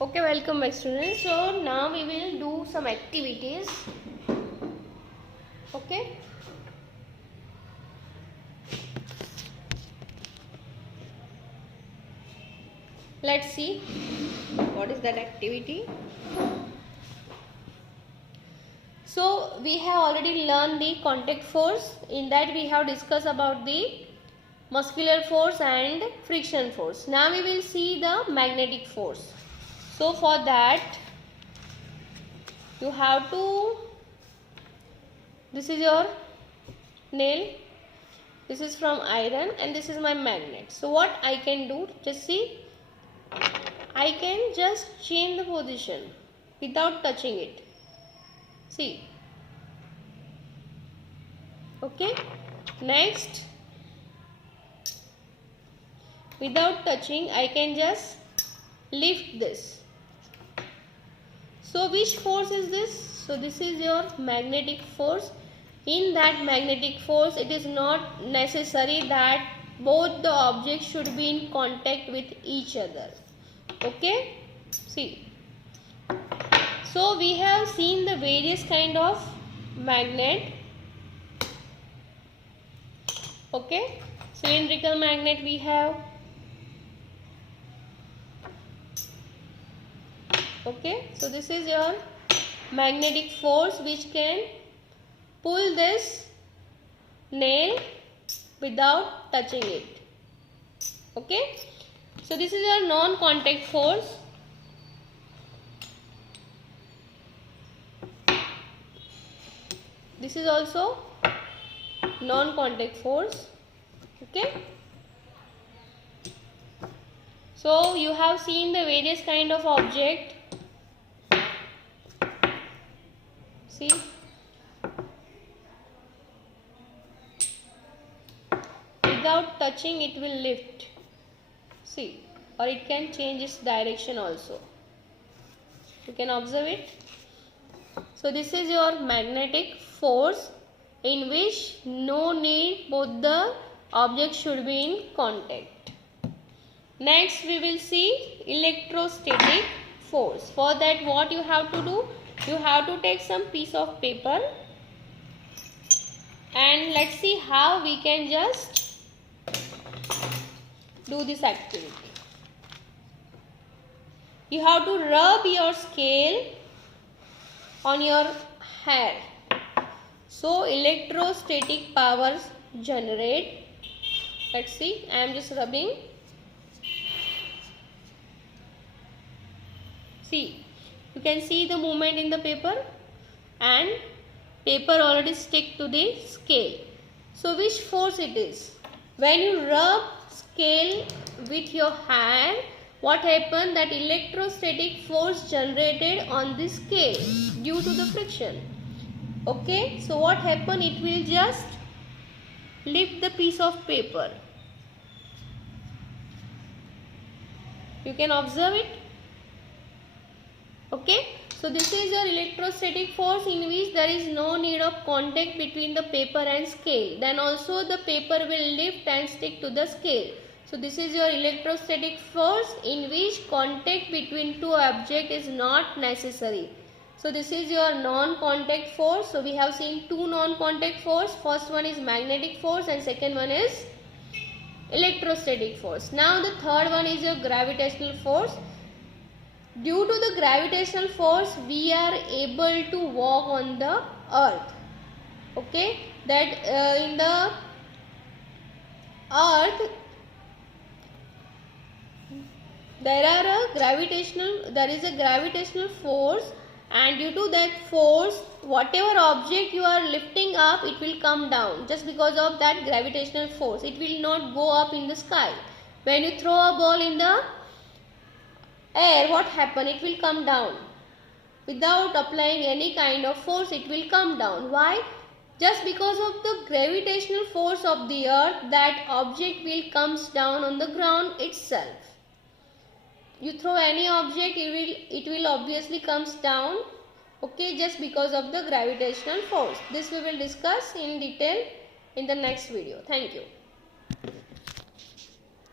Okay, welcome back students. So now we will do some activities. Okay. Let's see what is that activity. So we have already learned the contact force. In that we have discussed about the muscular force and friction force. Now we will see the magnetic force. So for that you have to, this is your nail, this is from iron and this is my magnet. So what I can do, just see, I can just change the position without touching it. See. Okay. Next, without touching I can just lift this. So which force is this? So this is your magnetic force. In that magnetic force, it is not necessary that both the objects should be in contact with each other. Okay. See. So we have seen the various kind of magnet. Okay. Cylindrical magnet we have. Okay. So this is your magnetic force which can pull this nail without touching it. Okay. So this is your non-contact force. This is also non-contact force. Okay. So you have seen the various kind of object. See. Without touching it will lift. See. Or it can change its direction also. You can observe it. So this is your magnetic force, in which no need both the objects should be in contact. Next we will see electrostatic force. For that what you have to do? You have to take some piece of paper and let's see how we can just do this activity. You have to rub your scale on your hair. So electrostatic powers generate. Let's see, I am just rubbing. See, you can see the movement in the paper and paper already stick to the scale. So which force it is? When you rub scale with your hand, what happened? That electrostatic force generated on the scale due to the friction. Okay, so what happened? It will just lift the piece of paper. You can observe it. Okay, so this is your electrostatic force, in which there is no need of contact between the paper and scale. Then also the paper will lift and stick to the scale. So this is your electrostatic force, in which contact between two objects is not necessary. So this is your non-contact force. So we have seen two non-contact force. First one is magnetic force and second one is electrostatic force. Now the third one is your gravitational force. Due to the gravitational force, we are able to walk on the earth. Okay, that in the earth there is a gravitational force, and due to that force, whatever object you are lifting up, it will come down just because of that gravitational force. It will not go up in the sky. When you throw a ball in the air, what happen? It will come down. Without applying any kind of force, it will come down. Why? Just because of the gravitational force of the earth, that object will comes down on the ground itself. You throw any object, it will obviously comes down. Okay, just because of the gravitational force. This we will discuss in detail in the next video. Thank you.